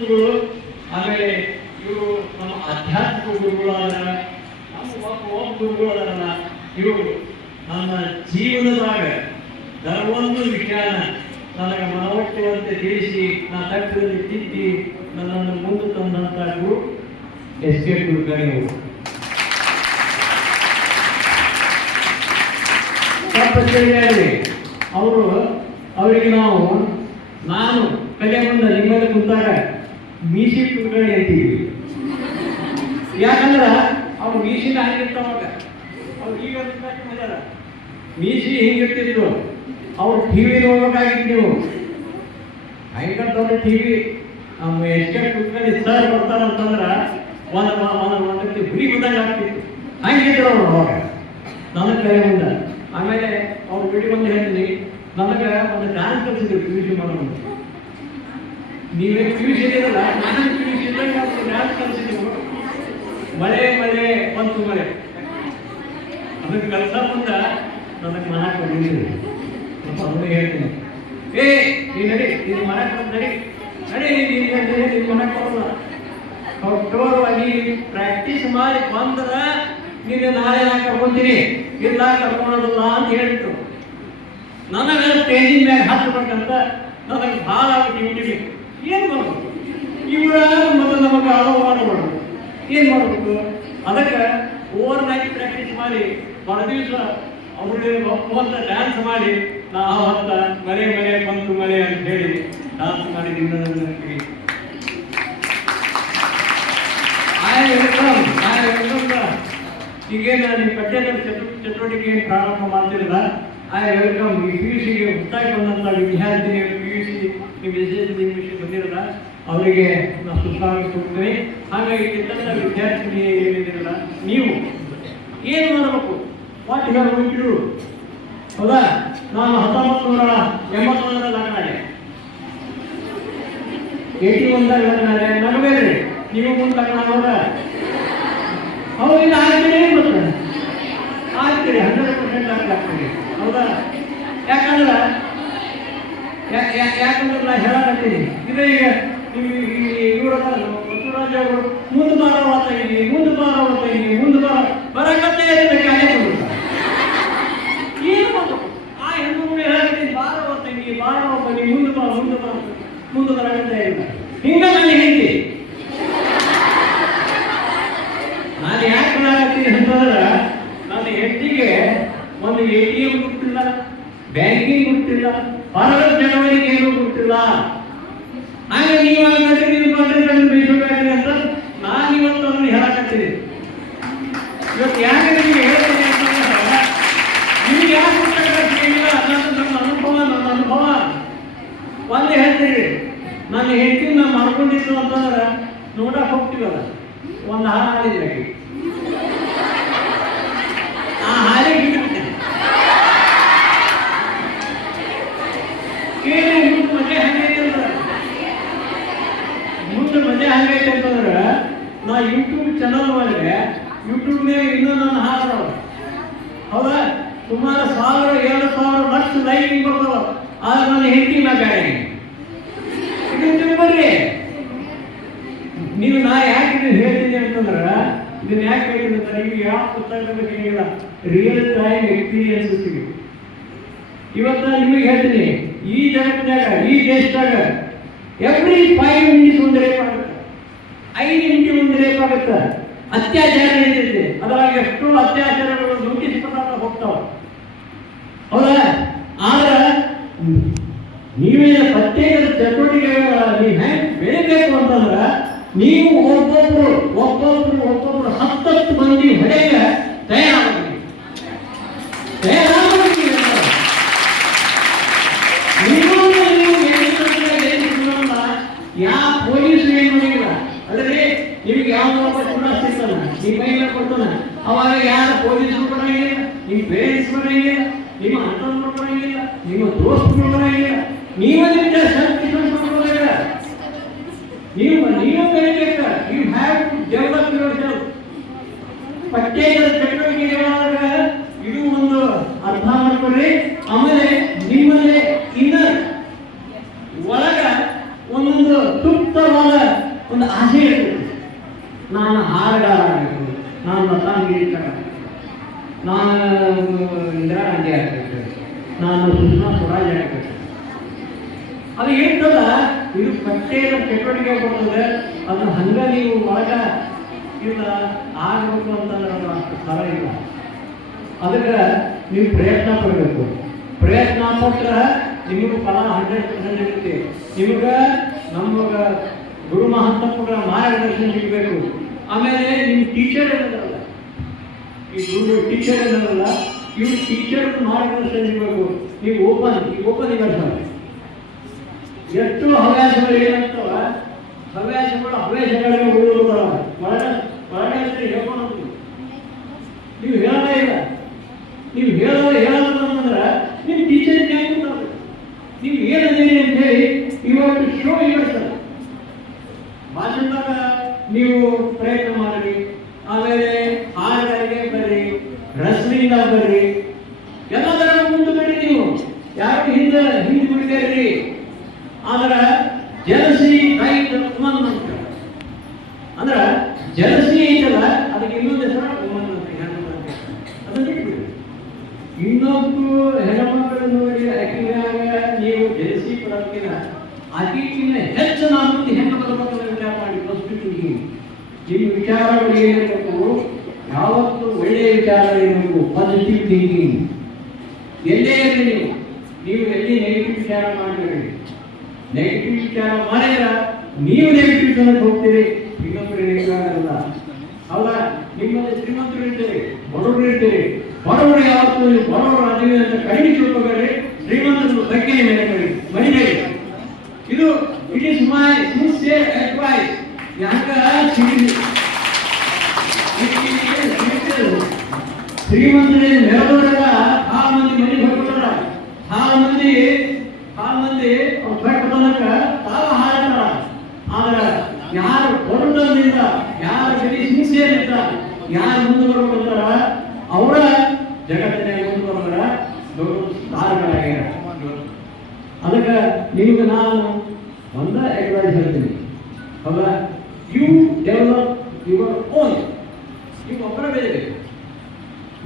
ಗುರುಗಳು, ಆಮೇಲೆ ಇವರು ನಮ್ಮ ಆಧ್ಯಾತ್ಮಿಕ ಗುರುಗಳಾದ ನಮ್ಮ ಗುರುಗಳಾದ ಇವರು ನನ್ನ ಜೀವನದಾಗ ಕೆಲವೊಂದು ವಿಚಾರ ನನಗೆ ಮನವಟ್ಟುವಂತೆ ತಿಳಿಸಿ ನಾ ತಟ್ಟದಲ್ಲಿ ತಿದ್ದಿ ನನ್ನನ್ನು ಮುಂದೆ ತಂದಂಥ ಗುರು ಎಸ್ ಕೆ ಕುಲಕರ್ಣಿ ಅವರು. ಅವರು ಅವರಿಗೆ ನಾನು ಕಲೆ ಮುಂದೆ ನಿಮ್ಮಲ್ಲಿ ಕುಂತಾಗ ಮೀಸಿ ಕುಲಕರ್ಣಿ ಅಂತೀವಿ. ಯಾಕಂದ್ರೆ ಅವ್ರು ಮೀಸಿನ ಹಂಗಿರ್ತಾವಾಗ ಅವ್ರು ಈಗ ಮೀಸಿ ಹಿಂಗಿರ್ತಿದ್ರು. ಅವ್ರು ಟಿವಿ ನೋಡ್ಬೇಕಾಗಿತ್ತು. ನೀವು ಹೈಕಂತವ್ರು ಟಿವಿ ನಮ್ಮ ಎಸ್ ಕೆ ಕುಲಕರ್ಣಿ ಸರ್ ಬರ್ತಾರಂತಂದ್ರೆ ಒಂದು ಹುಲಿ ಬಂದಾಗ ಆಗ್ತಿತ್ತು. ಹಂಗಿದ್ರು ಅವ್ರು ಅವಾಗ ನನಗೆ ಕಲೆ ಮುಂದೆ. ಆಮೇಲೆ ಅವ್ರು ಬಿಡಿ ಬಂದು ಹೇಳ್ತೀನಿ, ನನಗೆ ಒಂದು ಡ್ಯಾನ್ಸ್ ಕಲಿಸಿದ್ರು ಪಿ ಯು ಸಿ ಮಾಡೋದು. ನೀವೇ ಪಿ ಯು ಸಿ ಇರಲ್ಲ, ನಾನು ಪಿ ಯು ಸಿ ಇದ್ದಾಗ ಡ್ಯಾನ್ಸ್ ಕಲಿಸಿದ್ರು. ಮಳೆ ಮಳೆ ಬಂತು ಮಳೆ ಅದಕ್ಕೆ ಕೆಲಸ ಮುಂದೆ ನನಗೆ ಮಾಡಕ್ಕೆ ಬಂದಿದ್ದೆ. ಅದನ್ನು ಹೇಳ್ತೀನಿ, ನೀ ನಡಿ, ನೀನು ಮಾಡಕ್ಕೆ ಬಂದು ನಡಿ ನೀನು ಮಾಡಕ್ಕೆ ಬರೋಲ್ಲ. ಕಠೋರವಾಗಿ ಪ್ರಾಕ್ಟೀಸ್ ಮಾಡಿ ಬಂದ್ರೆ ನೀನು ನಾಳೆ ನಾ ಕರ್ಕೊಂತೀನಿ, ಇಲ್ಲ ಕರ್ಕೊಳ್ಳೋದಿಲ್ಲ ಅಂತ ಹೇಳಿದ್ರು. ನನಗೆ ಸ್ಟೇಜಿನ ಮ್ಯಾಗ ಹತ್ತಬೇಕಂತ ನನಗೆ ಭಾಳ ಡ್ಯೂಟಿಗೆ ಏನು ಮಾಡಬೇಕು. ಇವರ ಮತ್ತು ನಮಗೆ ಅಲೋ ಮಾಡಬಾರ್ದು. ಏನು ಮಾಡಬೇಕು? ಅದಕ್ಕೆ ಓವರ್ ನೈಟ್ ಪ್ರಾಕ್ಟೀಸ್ ಮಾಡಿ ಮರುದಿವಸ ಅವ್ರಿಗೆ ಒಪ್ಪಂತ ಡ್ಯಾನ್ಸ್ ಮಾಡಿ ನಾವು ಹೊತ್ತ ಮಳೆ ಮಳೆ ಬಂತು ಮಳೆ ಅಂತ ಹೇಳಿ ಡ್ಯಾನ್ಸ್ ಮಾಡಿದ್ದೀನಿ. ಈಗೇನು ನಿಮ್ಮ ಪಠ್ಯೇತರ ಚಟುವಟಿಕೆ ಏನು ಪ್ರಾರಂಭ ಮಾಡ್ತಿರಲ್ಲ, ವೆಲ್ಕಮ್. ಈ ಪಿ ಯು ಸಿಗೆ ಹೊತ್ತಾಗಿ ಬಂದಂಥ ವಿದ್ಯಾರ್ಥಿನಿಯರು ಪಿ ಯು ಸಿ ನಿಮ್ಮ ವಿಷಯ ಬಂದಿರಲ್ಲ ಅವರಿಗೆ ನಾನು ಸುಸ್ವಾಗತ ಕೊಡ್ತೀನಿ. ಹಾಗಾಗಿ ಇದ್ದಂಥ ವಿದ್ಯಾರ್ಥಿನಿ ಏನಿದಿರಲ್ಲ, ನೀವು ಏನು ಮಾಡಬೇಕು? What you are going to do? ಹೌದಾ? ನಾನು 1981 ಲಗ್ನ ಆದೆ, 81 ಲಗ್ನ ಆದೆ. ನನಗೆ ನೀವು ಮುಂದೆ ಲಗ್ನ ಆಗೋದ ಹೌದಿಲ್ಲ ಆಗ್ತೀರಿ, ಮತ್ತೆ ಆಗ್ತೀರಿ, 100% ಆಗ್ತೀರಿ. ಹೌದಾ? ಯಾಕಂದ್ರೆ ನಾ ಹೇಳತ್ತೀನಿ, ಇದು ಈಗ ಇವರ ಬಸವರಾಜ್ ಅವರು ಮುಂದೆ ಬಾರವಾತಾಗಿ ಮುಂದೆ ಬರಕತ್ತೆ ಕಾಲೇ ಬಂದ ಏನು ಮಾಡೋದು? ಆ ಹೆಣ್ಣು ಹೇಳ್ತೀನಿ, ಬಾರವಾತಾಗಿ ಮುಂದೆ ಬರಕತ್ತೆ ಇಲ್ಲ. ಹಿಂಗ ನಾನು ಹೇಳ್ತೀನಿ. ನಾನು ಯಾಕೆ ಮಾಡಾಕತ್ತೀನಿ ಅಂತಂದ್ರೆ, ನನ್ನ ಹೆಂಡತಿಗೆ ಒಂದು ATM ಗೊತ್ತಿಲ್ಲ, ಬ್ಯಾಂಕಿಂಗ್ ಗೊತ್ತಿಲ್ಲ, ಹೊರಗಡೆ ಜನವರಿಗೆ ಏನೂ ಗೊತ್ತಿಲ್ಲ. ಹಾಗೆ ನೀವಾಗಿ ಬೀಸಬೇಕಾದ್ರೆ ಅಂತ ನಾನು ಇವತ್ತು ಅದನ್ನು ಹೇಳಕತ್ತೀನಿ. ಇವತ್ತು ಯಾಕೆ ನಿಮಗೆ ಹೇಳ್ತೀನಿ ಅಂತಂದ್ರೆ, ನಿಮ್ಗೆ ಯಾಕೆ ಗೊತ್ತಾಗಿಲ್ಲ ಅನ್ನೋದು ನನ್ನ ಅನುಭವ ಒಂದು ಹೇಳ್ತೀವಿ. ನನ್ನ ಹೆಂಡತಿ ನಾನು ಮಾಡ್ಕೊಂಡಿದ್ದು ಅಂತಂದ್ರೆ ನೋಡಕ್ಕೆ ಹೋಗ್ತೀವಲ್ಲ, ಒಂದು ಹಾರ ಹಾಡಿದ್ರೆ ಆ ಹಾರಿಗೆ ಬಿಟ್ಟಿರ್ತೀನಿ. ಮುಂದೆ ಮಜಾ ಹಂಗೈತೆ ಅಂತಂದ್ರೆ, ನಾ ಯೂಟ್ಯೂಬ್ ಚಾನಲ್ ಮಾಡಿದ್ರೆ ಯೂಟ್ಯೂಬ್ನಾಗ ಇನ್ನೂ ನನ್ನ ಹಾರ ಹೌದಾ ಸುಮಾರು 1000-2000 ಲಕ್ಷ ಲೈಕ್ ಬರ್ತಾವ. ಆದ್ರೆ ನನ್ನ ಹೆಂಡತಿ ನಾ ಬೇಡ. ಇದು ಬರ್ರಿ ನೀವು. ನಾ ಯಾಕೆ ಹೇಳ್ತೀನಿ ಅಂತಂದ್ರೆ, ಇದನ್ನ ಯಾಕೆ ಹೇಳ್ತೀನಿ ಅಂತ ನೀವು ಯಾವ ಪುಸ್ತಕದಲ್ಲಿ ಕೇಳಿಲ್ಲ, ರಿಯಲ್ ಟೈಮ್ ಎಕ್ಸ್ಪೀರಿಯನ್ಸ್ ಸಿಗುತ್ತೆ. ಇವತ್ತು ನಿಮಗೆ ಹೇಳ್ತೀನಿ, ಈ ಜಗತ್ತಿನಾಗ ಈ ದೇಶದಾಗ ಎವ್ರಿ 5 ಮಿನಿಟ್ಸ್ ಒಂದು ರೇಪ್ ಆಗುತ್ತೆ, 5 ನಿಮಿಷ ಒಂದು ರೇಪ್ ಆಗುತ್ತೆ. ಅತ್ಯಾಚಾರ ನಡೀತೈತೆ, ಅದರಾಗ ಎಷ್ಟೋ ಅತ್ಯಾಚಾರಗಳು ನೋಟಿಸ್ ಪ್ರಕಾರ ಹೋಗ್ತಾವ. ಹೌದಾ? ಆದ್ರೆ ನೀವೇನು ಪ್ರತ್ಯೇಕ ಚಟುವಟಿಕೆಗಳ ನೀವು ಹೆಂಗೆ ಬೆಳಿಬೇಕು ಅಂತಂದ್ರೆ, ನೀವು ಒಬ್ಬೊಬ್ರು 10 ಮಂದಿ ಹೊಡೆಗೆ ತಯಾರಾಗಬೇಕು. ಯಾವ ಪೊಲೀಸರು ಏನು ಮಾಡಿಲ್ಲ ಅದ್ರಿ, ನಿಮ್ಗೆ ಯಾವ ಕೂಡ ಸಿಗ್ತಾನ, ನಿಮ್ಮ ಮೈನ ಕೊಡ್ತಾನ. ಅವಾಗ ಯಾರ ಪೊಲೀಸರು ಬರಂಗಿಲ್ಲ, ನಿಮ್ಮ ಪೇರೆಂಟ್ಸ್ ಬರಂಗಿಲ್ಲ, ನಿಮ್ಮ ಅಣ್ಣನ ಬರಂಗಿಲ್ಲ, ನಿಮ್ಮ ದೋಸ್ತರು ಬರಂಗಿಲ್ಲ, ನೀವೇ ಬರೋದಿಲ್ಲ. ನೀವು ಬೆಳಿಬೇಕು. You have to develop yourself. ಪ್ರತ್ಯೇಕ ಚಟುವಟಿಕೆಗಳಾಗ ಇದು ಒಂದು ಅರ್ಥ ಮಾಡ್ಕೊಳ್ಳಿ. ಆಮೇಲೆ ನಿಮ್ಮಲ್ಲಿ ಇನ್ನರ್ ಒಳಗ ಒಂದೊಂದು ಸುಪ್ತವಾದ ಒಂದು ಆಸೆ ಇರ್ತದೆ. ನಾನು ಹಾಡುಗಾರ ಆಗಬೇಕು, ನಾನು ಲತಾಂಗೀಕಾರ, ನಾನು ಇಂದಿರಾ ಗಾಂಧಿ ಆಗಬೇಕು, ನಾನು ಸುಷ್ಮಾ ಸ್ವರಾಜ್ ಆಗಬೇಕು. ಅದು ಇರ್ತದ, ಇದು ಪ್ರತ್ಯೇಕ ಚಟುವಟಿಕೆ ಬರ್ತದೆ. ಅದನ್ನ ಹಂಗ ನೀವು ಒಳಗ ಇಲ್ಲ ಆಗಬೇಕು ಅಂತಂದ್ರೆ ಅದು ಅಷ್ಟು ಸರಳ ಇಲ್ಲ. ಅದಕ್ಕೆ ನೀವು ಪ್ರಯತ್ನ ಪಡಬೇಕು. ಪ್ರಯತ್ನ ಪಟ್ರೆ ನಿಮಗೆ ಫಲ 100% ಇರುತ್ತೆ. ನಿಮಗೆ ನಮಗೆ ಗುರು ಮಹಾತ್ಮಗಳ ಮಾರ್ಗದರ್ಶನ ಸಿಗಬೇಕು. ಆಮೇಲೆ ನಿಮ್ಮ ಟೀಚರ್ ಏನದಲ್ಲ, ಈ ಗುರು ಟೀಚರ್ ಏನದಲ್ಲ, ಇವ್ರು ಟೀಚರ್ ಮಾರ್ಗದರ್ಶನ ಸಿಗಬೇಕು. ನೀವು ಓಪನ್ ಇವೆಲ್ಲ ಎಷ್ಟು ಹವ್ಯಾಸಗಳು ಏನಂತವ, ಹವ್ಯಾಸಗಳಿಗೆ ಉಳಿದುತ್ತಾವ. ಒಳಗಡೆ ಹೇಳ್ಕೊಂಡು ನೀವು ಹೇಳೋದೇ ಇಲ್ಲ. ನೀವು ಹೇಳೋದಂದ್ರೆ ನಿಮ್ಮ ಟೀಚರ್ ಗೊತ್ತಾಗ ನೀವು ಏನದೇನೆ ಅಂತ ಹೇಳಿ ಇವತ್ತು ಶೋ ಇಡ್ತಾರೆ. ಭಾಷಣದಾಗ ನೀವು ಪ್ರಯತ್ನ ಮಾಡಿ, ಆಮೇಲೆ ಹಾಡುಗಳಿಗೆ ಬರ್ರಿ, ರಸ್ಮಿಂದ ಬರ್ರಿ, ಎಲ್ಲದರ ಮುಂದೆ ಬರಿ. ನೀವು ಯಾರು ಹಿಂದೆ ಬಿಡ್ತೀರಿ. ಆದ್ರೆ ಜಲಸಿ ರೈಟ್ ಉಮನ್ ಅಂತ ಅಂದ್ರೆ ಜಲಸಿ ಐತಲ್ಲ, ಅದಕ್ಕೆ ಇನ್ನೊಂದು ಹೆಸರು ಉಮನ್ ಅಂತ ಅದನ್ನ ಇಟ್ಬಿಡಿ. ಇನ್ನೊಂದು ಹೆಣ್ಮಕ್ಳು ನೋಡಿ ಆಕಿನಾಗ ನೀವು ಜಲಸಿ ಪಡೋದಕ್ಕಿಂತ ಆಕಿಗಿನ್ನ ಹೆಚ್ಚು ನಾನು ಹೆಣ್ಣು ಬರಬೇಕಂತ ವಿಚಾರ ಮಾಡಿ ಪ್ರಸ್ತುತಿಗೆ ನಿಮ್ಮ ವಿಚಾರಗಳು ಏನಿರಬೇಕು, ಯಾವತ್ತು ಒಳ್ಳೆಯ ವಿಚಾರ ಇರಬೇಕು, ಪಾಸಿಟಿವ್ ಥಿಂಕಿಂಗ್. ಎಲ್ಲೇ ಇರಲಿ ನೀವು ಎಲ್ಲಿ ನೆಗೆಟಿವ್ ವಿಚಾರ ಮಾಡಬೇಡಿ. ನೆಗೆಟಿವ್ ವಿಚಾರ ಮಾಡಿದ್ರೆ ನೀವು ನೆಗೆಟಿವ್ ಜನಕ್ಕೆ ಹೋಗ್ತೀರಿ, ಇನ್ನೊಬ್ಬರು ನೆಗೆಟಿವ್ ಆಗಲ್ಲ. ಹೌದಾ? ನಿಮ್ಮಲ್ಲಿ ಶ್ರೀಮಂತರು ಇರ್ತೀರಿ, ಬಡವರು ಇರ್ತೀರಿ. ಬಡವರು ಯಾವತ್ತು ನೀವು ಬಡವರು ಅದಿವೆ ಅಂತ ಕಡಿಮೆ ತಿಳ್ಕೋಬೇಡಿ. ಶ್ರೀಮಂತರು ಬಗ್ಗೆ ಮರಿಬೇಡಿ. ಇದು it is my sincere advice. ಶ್ರೀಮಂತರಿಗೆ ನೆರದವರೆಲ್ಲ ಹಾಲು ಮಂದಿ ಮನೆಗೆ ಹೋಗ್ಬಿಟ್ಟಾರ. ಹಾಲು ಮಂದಿ ಬೆಟ್ಟದೊಳಗ ತಾವ ಹಾಡ್ತಾರ. ಆದ್ರೆ ಯಾರು ಹೊರಟದಿಂದ, ಯಾರು ಬರೀ ಸಿನ್ಸಿಯರ್ ಯಾರು ಮುಂದೆ ಬರ್ಬೇಕಂತಾರ ಅವರ ಜಗತ್ತಿನಾಗ ಮುಂದೆ ಬರ್ತಾರ, ದೊಡ್ಡ ಸ್ಟಾರ್ಗಳಾಗ್ಯಾರ. ಅದಕ್ಕೆ ನಿಮ್ಗೆ ನಾನು ಒಂದ ಅಡ್ವೈಸ್ ಹೇಳ್ತೀನಿ. ಹೌದಾ? You develop your own. ನೀವು ಒಬ್ಬರ ಬೆಳಿಬೇಕು.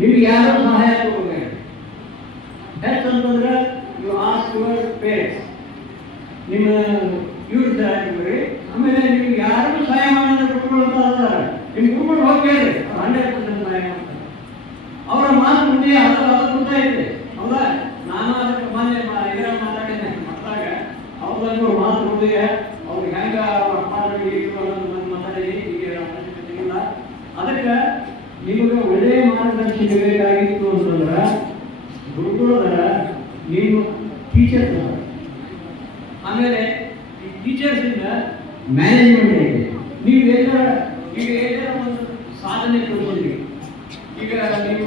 ನಿಮ್ಗೆ ಯಾರು ಸಹಾಯ ತಗೋಬೇಕು. ಹೆಚ್ಚಂತಂದ್ರೆ ಯು ಆಸ್ಕ್ ಯುವರ್ ಪೇರೆಂಟ್ಸ್, ನಿಮ್ಮ ಇವ್ರ ಸಹಾಯ. ಆಮೇಲೆ ನಿಮ್ಗೆ ಯಾರಿಗೂ ಸಹಾಯ ಮಾಡಿದ್ರೆ ಕುಟುಂಬ ಅಂತಾರೆ, ನಿಮ್ಮ ಕುಟುಂಬ ಹೋಗ್ಬೇಡ್ರಿ, 100% ಸಹಾಯ ಮಾಡ್ತಾರೆ. ಅವರ ಮಾತು ಮುಂದೆ ಅದು ಇದೆ. ಹೌದಾ? ನಾನು ಅದಕ್ಕೆ ಮೊನ್ನೆ ಇದರ ಮಾತಾಡಿದ್ದೆ ಮಕ್ಕಳಾಗ. ಅವ್ರಿಗೂ ಮಾತು ಮುಂದೆ ಅವ್ರಿಗೆ ಹೆಂಗ ಮಾತಾಡಿ ಇಲ್ಲ. ಅದಕ್ಕೆ ನಿಮಗೆ ಒಳ್ಳೆಯ ಮಾರ್ಗದರ್ಶನ ಬೇಕಾಗಿತ್ತು ಅಂತಂದ್ರೆ ಗುರುಗಳರ ನೀವು ಟೀಚರ್ಸ್. ಆಮೇಲೆ ಈ ಟೀಚರ್ಸ್ ಇಂದ ಮ್ಯಾನೇಜ್ಮೆಂಟ್ ಐತೆ. ನೀವು ಎಲ್ಲರ ಈಗ ಒಂದು ಸಾಧನೆ ತಗೊಂಡ್ರಿ. ಈಗ ನೀವು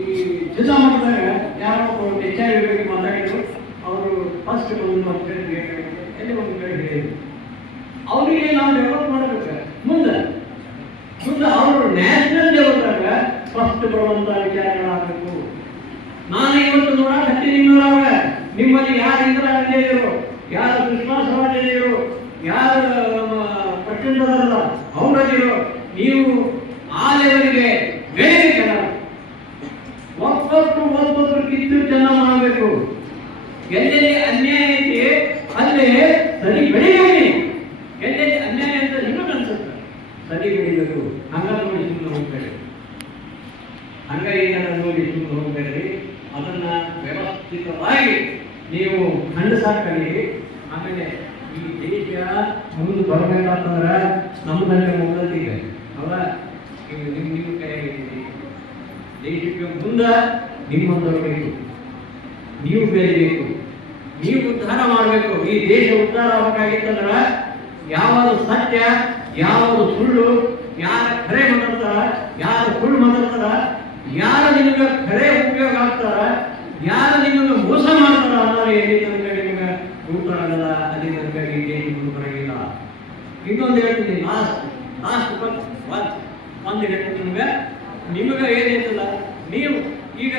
ಈ ಜಿಲ್ಲಾ ಮಟ್ಟದಾಗ ಯಾರೋ HR ಬಗ್ಗೆ ಮಾತಾಡಿದ್ರು. ಅವರು ಫಸ್ಟ್ ಒಂದು ಎಲ್ಲಿ ಒಂದು ಕಡೆ ಹೇಳಿದ್ರು. ಅವರಿಗೆ ನಾವು ಡೆವಲಪ್ ಮಾಡಬೇಕು. ಮುಂದೆ ಅವರು ನ್ಯಾಷನಲ್ ಲೆವೆಲ್ದಾಗ ಫಸ್ಟ್ ಬರುವಂತ ವಿಚಾರಗಳಾಗಬೇಕು. ನಾನು ಇವತ್ತು ನೋಡಕತ್ತೀನಿ ನಿಮ್ಮೊಳಗ ನಿಮ್ಮಲ್ಲಿ ಯಾರು ಇಂದಿರಾ ಗಾಂಧಿ ಇದ್ರು, ಯಾರು ಸುಷ್ಮಾ ಸ್ವರಾಜ್ ಇದ್ರು, ಯಾರು ಪಶ್ಚಿಮದಲ್ಲ ಅವರದಿರೋ, ನೀವು ಆ ಲೆವೆಲ್ಗೆ ಬೆಳೆಯಬೇಕಲ್ಲ. ಒಬ್ಬೊಬ್ಬರು ಕಿತ್ತು ಜನ ಮಾಡಬೇಕು. ಎಲ್ಲೆಲ್ಲಿ ಅನ್ಯಾಯ ಐತಿ ಅಲ್ಲೇ ಸರಿ ಬೆಳಿಬೇಕು. ಎಲ್ಲೆಲ್ಲಿ ಅನ್ಯಾಯ ಅಂತ ನಿಮಗೆ ಅನ್ಸುತ್ತೆ ಸರಿ ಬೆಳಿಬೇಕು. ಹಂಗ ನೋಡಿ ಸುಮ್ಮನೆ ಹೋಗ್ಬೇಡಿ, ಹಂಗ ಏನಾರ ನೋಡಿ ಸುಮ್ಮನೆ ಹೋಗ್ಬೇಡ್ರಿ. ಅದನ್ನ ವ್ಯವಸ್ಥಿತವಾಗಿ ನೀವು ಖಂಡಿಸಾಕಲಿ. ಆಮೇಲೆ ಈ ದೇಶ ಮುಂದೆ ಬರಬೇಕಂತಂದ್ರೆ ನಮ್ಮಲ್ಲಿ ಮೊದಲಿಗೆ ಅಲ್ಲ, ನಿಮ್ಮ ಕೈಯಾಗಿದ್ದೀರಿ. ದೇಶಕ್ಕೆ ಮುಂದೆ ನಿಮ್ಮೊಂದು ಬೇಕು, ನೀವು ಬೆಳಿಬೇಕು, ನೀವು ಉದ್ಧಾರ ಮಾಡಬೇಕು. ಈ ದೇಶ ಉದ್ಧಾರ ಆಗಬೇಕಾಗಿತ್ತಂದ್ರೆ ಯಾವುದು ಸತ್ಯ, ಯಾವುದು ಸುಳ್ಳು, ಯಾರ ಖರೆ ಮಾತಾಡ್ತಾರ, ಯಾರು ಸುಳ್ಳು ಮಾತಾಡ್ತಾರ, ಯಾರು ನಿಮಗೆ ಖರೆ ಉಪಯೋಗ ಆಗ್ತಾರ, ಯಾರು ನಿಮಗೆ ಮೋಸ ಮಾಡ್ತಾರ ಅನ್ನೋರು ಎಲ್ಲಿ ತನಕ ನಿಮಗೆ ಗುರುತಾಗಲ್ಲ. ಅಲ್ಲಿ ತನಕ ಈ ದೇಶ ಗುರುತಾಗಿಲ್ಲ. ಇನ್ನೊಂದು ಹೇಳ್ತೀನಿ, ಲಾಸ್ಟ್ ಒಂದು ಹೇಳ್ತೀನಿ ನಿಮಗೆ ಏನೈತಲ್ಲ, ನೀವು ಈಗ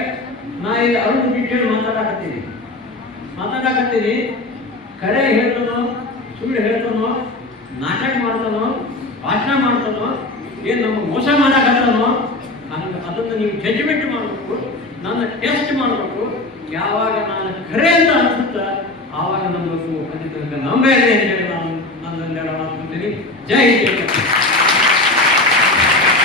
ನಾ ಇಲ್ಲಿ ಅರುಣ್ ಬಿಟ್ಟು ಮಾತಾಡಕತ್ತೀನಿ. ಖರೆ ಹೇಳೋದು ಸುಳ್ಳು ಹೇಳ್ತಾನೋ, ನಾಟಕ ಮಾಡ್ತಾನೋ, ಭಾಷಣ ಮಾಡ್ತಾನೋ, ಏನು ನಮ್ಮ ಮೋಸ ಮಾಡಾಕತ್ತಾನೋ ಹಂಗೆ ಅದನ್ನು ನೀವು ಜಡ್ಜ್ಮೆಂಟ್ ಮಾಡಬೇಕು, ನನ್ನ ಟೆಸ್ಟ್ ಮಾಡಬೇಕು. ಯಾವಾಗ ನಾನು ಖರೆ ಅಂತ ಅನಿಸುತ್ತಾ ಆವಾಗ ನಂಬಬೇಕು. ಅದಕ್ಕೆ ನಂಬೇ ಅಂತ ಹೇಳಿ ನಾನು ನನ್ನಲ್ಲಿ ಮಾತುಂತೀನಿ. ಜೈ